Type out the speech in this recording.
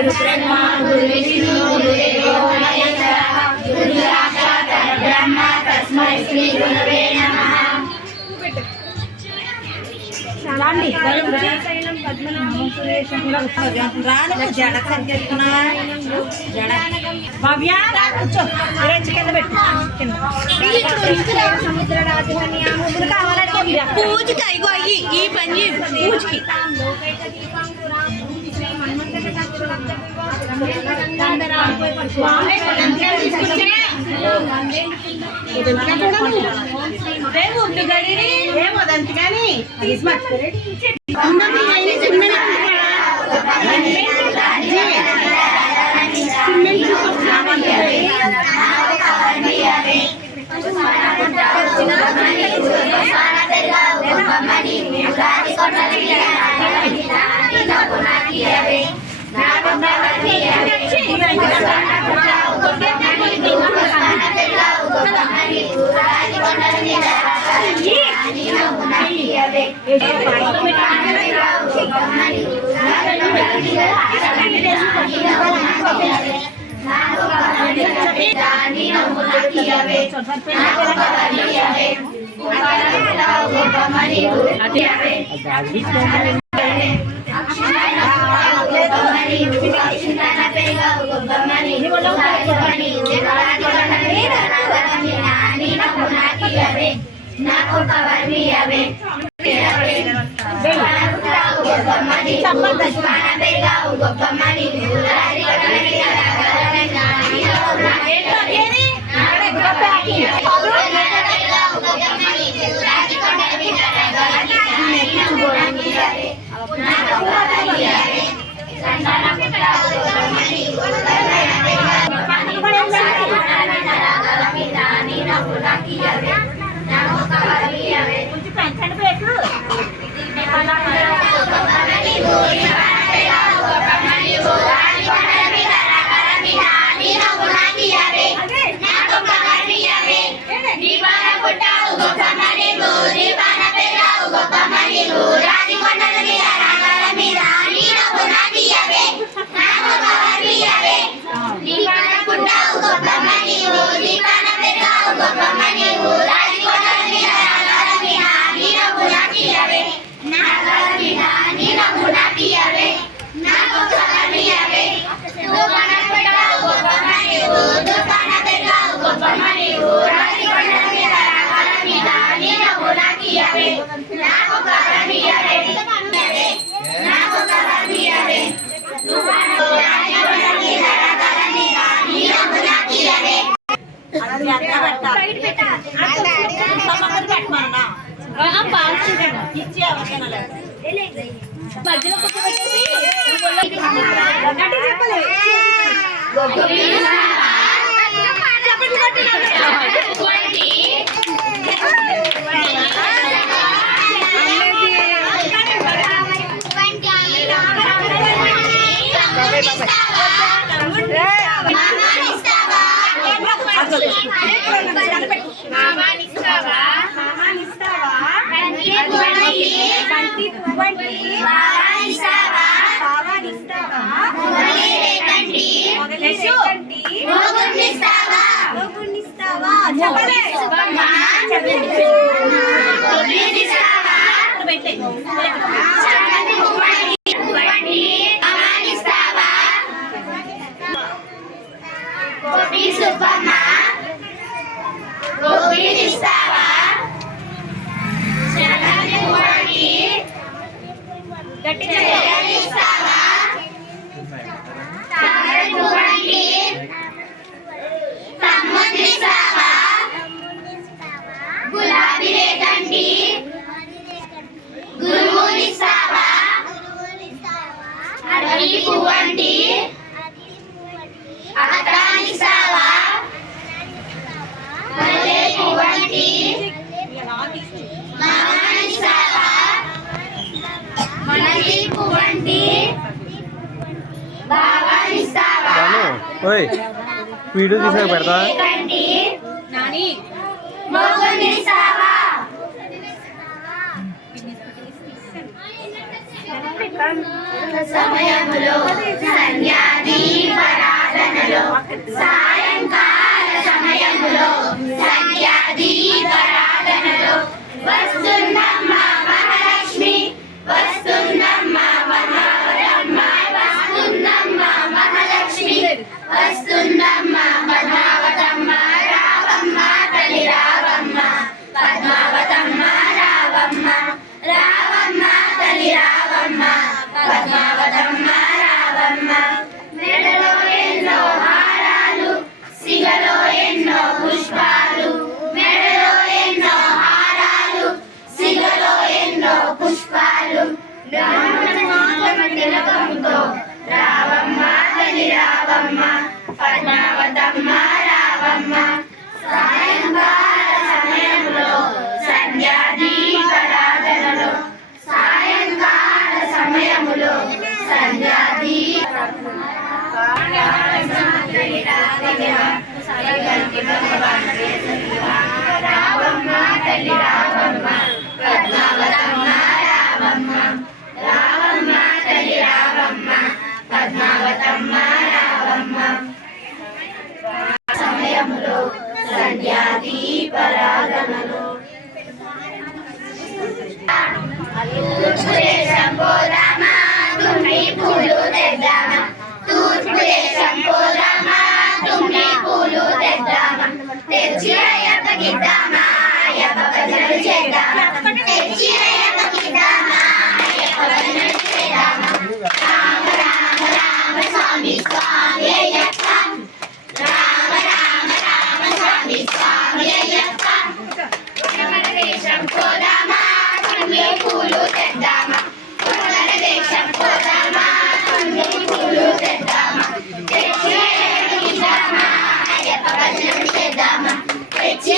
गुरु ब्रह्मा गुरु विष्णु गुरुदेवो महेश्वरः गुरु साक्षात् परब्रह्म तस्मै श्री गुरवे नमः। సముద్ర రాజధాని పూజకి అయిగో అయ్యి ఈ పని పూజకి वीडियो तीसा పెడతా నాని ఓయ్ సమయములో సంధ్యాదీపారాధనలో సాయంకాల సమయములో సంధ్యాదీపారాధనలో వస్తుందమ్మ మహాలక్ష్మి వస్తుందమ్మ మహారమ్మ వస్తుందమ్మ మహాలక్ష్మి వస్తుందమ్మ పద్మావతమ్మ రావమ్మ తల్లి రావమ్మ పద్మావతమ్మ రావమ్మ రావమ్మ తల్లి రావమ్మ పద్మావతమ్మ రావమ్మ మెడలో ఎన్నో హారాలు సిగలో ఎన్నో పుష్పాలు మెడలో ఎన్నో హారాలు సిగలో ఎన్నో పుష్పాలు తిలకంతో రావమ్మ తల్లి రావమ్మ పద్మావతమ్మ రావమ్మ సాయంకాల సమయంలో సంధ్యాదీపారాధనలో సాయంకాల సమయములో రావమ్మ తల్లి రావమ్మ పద్మావతమ్మ రావమ్మ రావమ్మ తల్లి రావమ్మ పద్మావతమ్మ రావమ్మ సమయములో సంధ్యాదీపారాధనలో తూర్పు దేశం పోదామా తుమ్మి పూలు తెద్దామా తూర్పు దేశం పోదామా తుమ్మి పూలు తెద్దామా తెచ్చి అయ్యప్పకిద్దామా అయ్యప్ప భజనలు చేద్దామా తెచ్చి అయ్యప్పకిద్దామా అయ్యప్ప భజనలు చేద్దామా రామ రామ రామ స్వామి స్వామి అయ్యప్ప రామ రామ రామ స్వామి స్వామి అయ్యప్ప మన దేశం పోదామా తుమ్మి పూలు తెద్దామా మన దేశం పోదామా తుమ్మి పూలు తెద్దామా తెచ్చి అయ్యప్పకిద్దామా అయ్యప్ప భజనలు చేద్దామా తెచ్చి